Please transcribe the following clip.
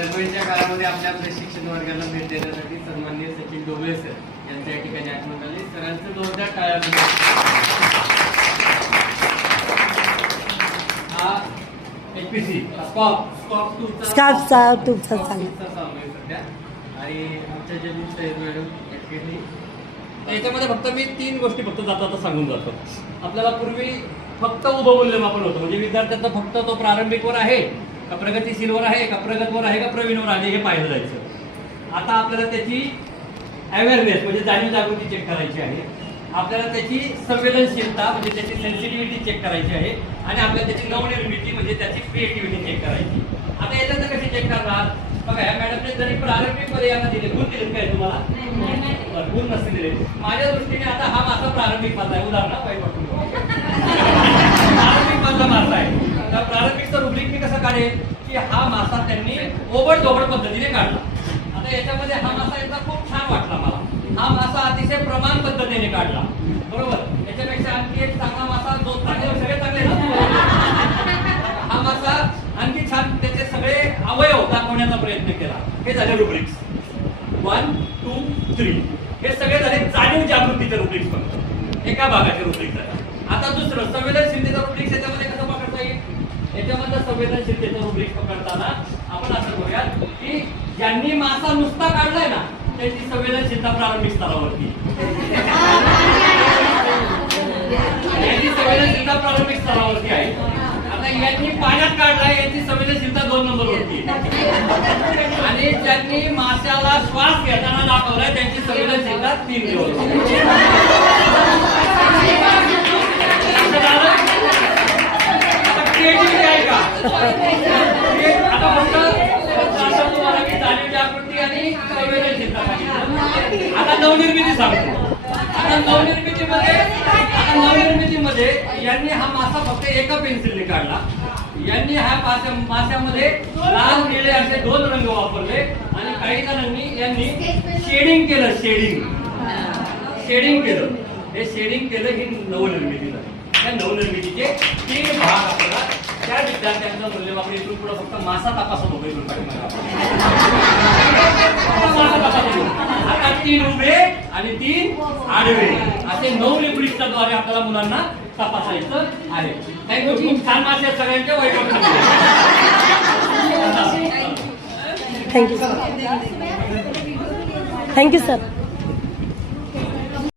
दरम्यानच्या काळामध्ये आपल्या प्रशिक्षण वर्गाला भेट देण्यासाठी सन्माननीय सचिन डोबळे सर यांच्या या ठिकाणी आठवण आली. सरांचं जोरदार टाळ्या. हा एचपीसी स्कार्फचा तुमचा सध्या आणि आमच्या जमीन सैद मॅडम याच्यामध्ये फक्त मी 3 गोष्टी फक्त जाता सांगून जातो. आपल्याला पूर्वी फक्त उभं मूल्यमापन होतं, म्हणजे विद्यार्थ्यांचा फक्त तो प्रारंभिकवर आहे का प्रगतीशीलवर आहे का प्रगतवर आहे का प्रवीणवर आहे हे पाहिलं जायचं. आता आपल्याला त्याची अवेअरनेस म्हणजे जाणीव जागृती चेक करायची आहे. आपल्याला त्याची संवेदनशीलता म्हणजे त्याची सेन्सिटिव्हिटी चेक करायची आहे आणि आपल्याला त्याची नवनिर्मिती म्हणजे त्याची क्रिएटिव्हिटी चेक करायची. आता याच्यात कशी चेक करणार बघा, या मॅडमने जरी प्रारंभिक मध्ये यांना दिले गुण दिले काय तुम्हाला गुण नसते दिले. माझ्या दृष्टीने आता हा मासा प्रारंभिक मासा आहे. उदाहरण वाईट वाटून प्रारंभिक मधला मासा आहे. तर प्रारंभिकचा रुब्रिक मी कसं काढेल की हा मासा त्यांनी ओबडधोबड पद्धतीने काढला. आता याच्यामध्ये हा मासा एकदा खूप छान वाटला मला. हा मासा अतिशय प्रमाण पद्धतीने काढला, बरोबर. याच्यापेक्षा आणखी एक चांगला मासा जो चांगले सगळे चांगले हा मासा आणखी छान त्याचे सगळे अवयव दाखवण्याचा प्रयत्न केला. हे झाले रुब्रिक्स 1, 2, 3. हे सगळे झाले जाणीव जागृतीचे रुब्रिक्स फक्त एका भागाचे रुब्रिक्स झाले. आता दुसरं संवेदनशीलतेचा रुब्रिक्स याच्यामध्ये कसं पकडता येईल. याच्यामध्ये संवेदनशीलतेचा रुब्रिक्स पकडताना आपण असं करूया की ज्यांनी मासा नुसता काढलाय ना त्यांची संवेदनशीलता प्रारंभिक स्तरावरती, यांची संवेदनशीलता प्रारंभिक स्तरावरती आहे. आता यांनी पाण्यात काढलाय यांची संवेदनशीलता 2 नंबरवरती आणि ज्यांनी माशाला श्वास घेताना दाखवलाय त्यांची संवेदनशीलता 3 नंबरवरती. क्रिएटिव्हिटी आहे का आता फक्त तुम्हाला मी जाणीव जागृती आणि संवेदनशीलता सांगितलं. आता नवनिर्मिती सांगतो. आता नवनिर्मितीमध्ये यांनी हा मासा फक्त एका पेन्सिलने काढला. यांनी ह्या माशामध्ये लाल निळे असे 2 रंग वापरले आणि काही जणांनी यांनी शेडिंग केलं. शेडिंग केलं. हे शेडिंग केलं ही नवनिर्मिती झाली. त्या नवनिर्मितीचे 3 भाग आपल्याला त्या विद्यार्थ्यांचं मूल्यमापन इथून पुढे फक्त मासा तपासत होतो. इथून आता 3 उभे आणि 3 आडवे असे 9 रुब्रिक्सच्या द्वारे आपल्याला मुलांना तपासायचं आहे. थँक्यू. खूप छान मासे सगळ्यांच्या Vaibhav. Thank you sir. Thank you sir.